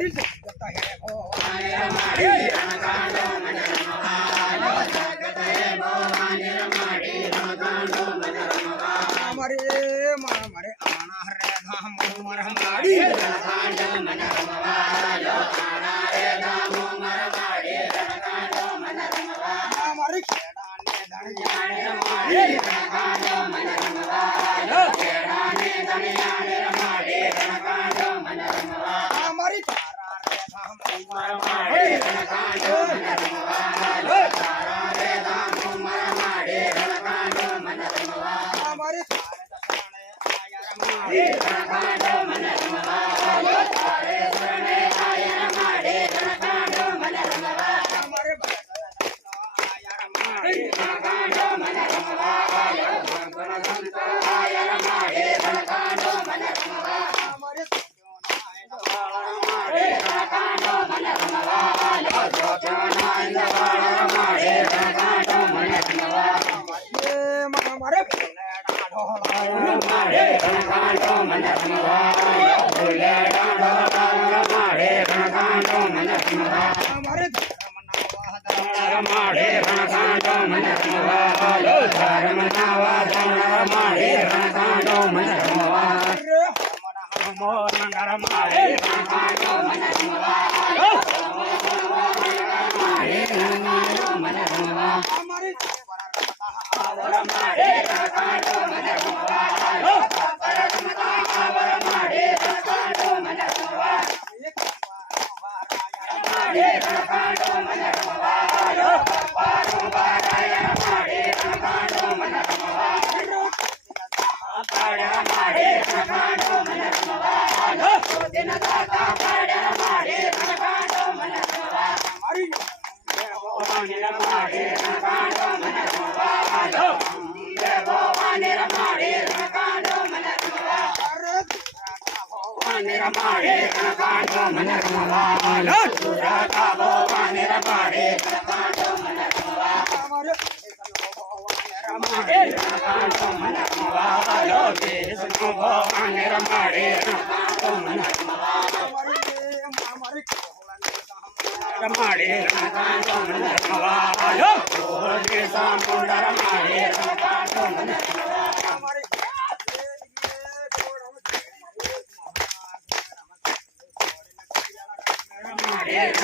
મારી જગત હે ભવાની રમાડી રણકાંડો મને રમવા જગત હે ભવાની રમાડી રણકાંડો મને રમવા મારે આણા રે ધામ રમાડી રણકાંડો મને રમવા આણા રે ધામ રમાડી રણકાંડો મને રમવા મારી ખેડાને ધણિયાને રમાડી રણકાંડો મને રમવા ખેડાને ધણિયાને રમાડી રણકાંડો મને રમવા મારી તારા રે ધામ રમાડી રણકાંડો મને રમવા તારા રે ધામ રમાડી રણકાંડો મને રમવા મારી તારે દસાણે આયા રમાડી રણકાંડો મને રમવા તારે શરણે આયા રમાડી રણકાંડો મને રમવા મારે ભગત આયા રમાડી રણકાંડો મને રમવા ભગવાન સંતો આયા રમાડી રણકાંડો મને રમવા મારે રમાડી રણકાંડો મને રમવા જોત્યોના ઇંદવાળ રમાડી રણકાંડો મને રમવા મારે ભેલેડા ઢોળા રમાડી રણકાંડો મને રમવા ભૂલેડા ઢોળા રમાડી રણકાંડો મને રમવા મારે ધર્મના વાદળ રમાડી રણકાંડો મને રમવા ધર્મના વાદળ રમાડી રણકાંડો મને રમવા રમાડી રણકાંડો મને રમવા રમાડી રણકાંડો મને રમવા મારી રમાડી રણકાંડો મને રમવા રમાડી રણકાંડો મને રમવા રમાડી રણકાંડો મને રમવા પારુવારાય રમાડી રણકાંડો મને રમવા રમાડી રણકાંડો મને રમવા દિન દાતા પાડે રમાડી રણકાંડો મને રમવા મારી ભવાની રમાડી રણકાંડો મને રમવા ભવાની રમાડી રણકાંડો મને રમવા ભવાની રમાડી રણકાંડો મને રમવા સુરતા ભવાની રમાડી રણકાંડો મને રમવા રમાડી રણકાંડો મને રમવા વિષ્ણુ ભવાની રમાડી રણકાંડો મને રમવા રમાડી રણકાંડો મને રમવા ગોળજી સામુંડ રમાડી રણકાંડો મને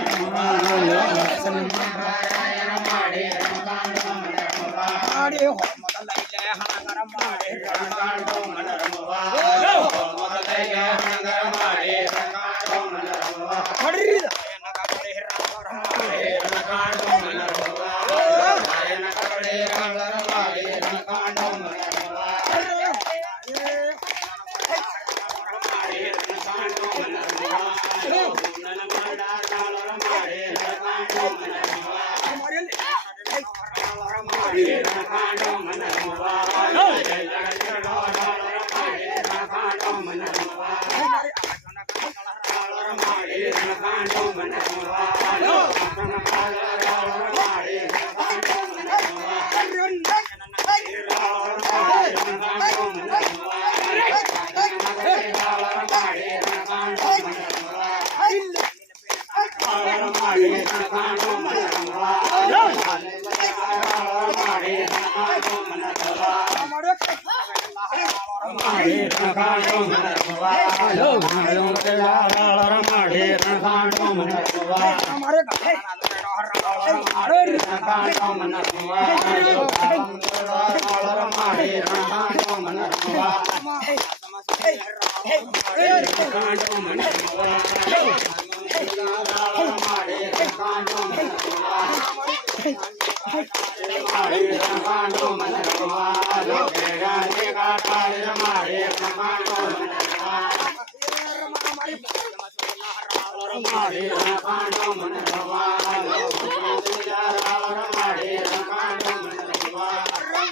રમવા રમાડી રણકાંડો મને રમવા ગોળીને પડિયાળા રંગ રમાડી રણકાંડો મને રમવા રમાડી રણકાંડો મને રમવા રમાડી રણકાંડો મને રમવા રણખાંડો મન રમવા જય જગત રમાડે રણખાંડો મન રમવા રમાડે રણખાંડો મન રમવા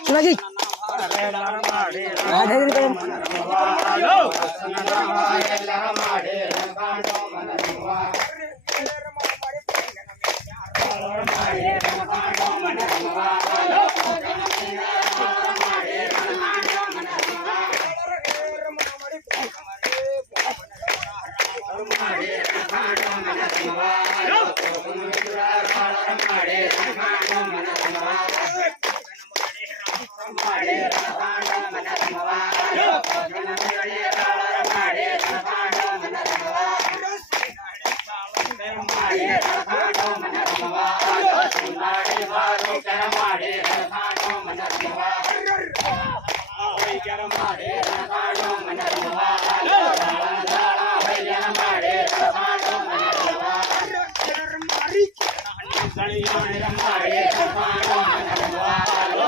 Lagi. Ada di dalam. Hãy subscribe cho kênh Ghiền Mì Gõ để không bỏ lỡ